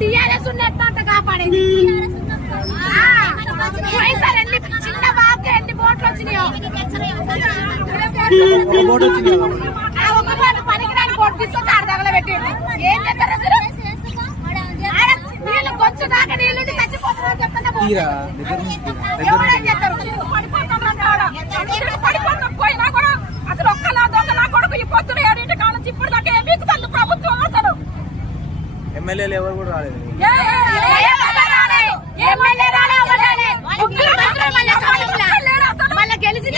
TRS ఉన్నట్టు కాపాడేది. చిన్న బాబుకి ఎన్ని ఓట్లు వచ్చినాయో పనికిరాని ఓటు తీసుకొచ్చి ఆడ తగలబెట్టింది. ఏం చేస్తారు అసలు? నీళ్ళు కొంచెం దాకా నీళ్ళు చచ్చిపోతున్నారు చెప్తారు. పోయినా కూడా అసలు ఒక్కలా దొంగలా కొడుకు ఈ పొద్దున 7 కాలం ఇప్పుడు దాకా ఏం బీకుతుంది ప్రభుత్వం. అసలు ఎమ్మెల్యేలు ఎవరు కూడా రాలేదు. మళ్ళీ గెలిచి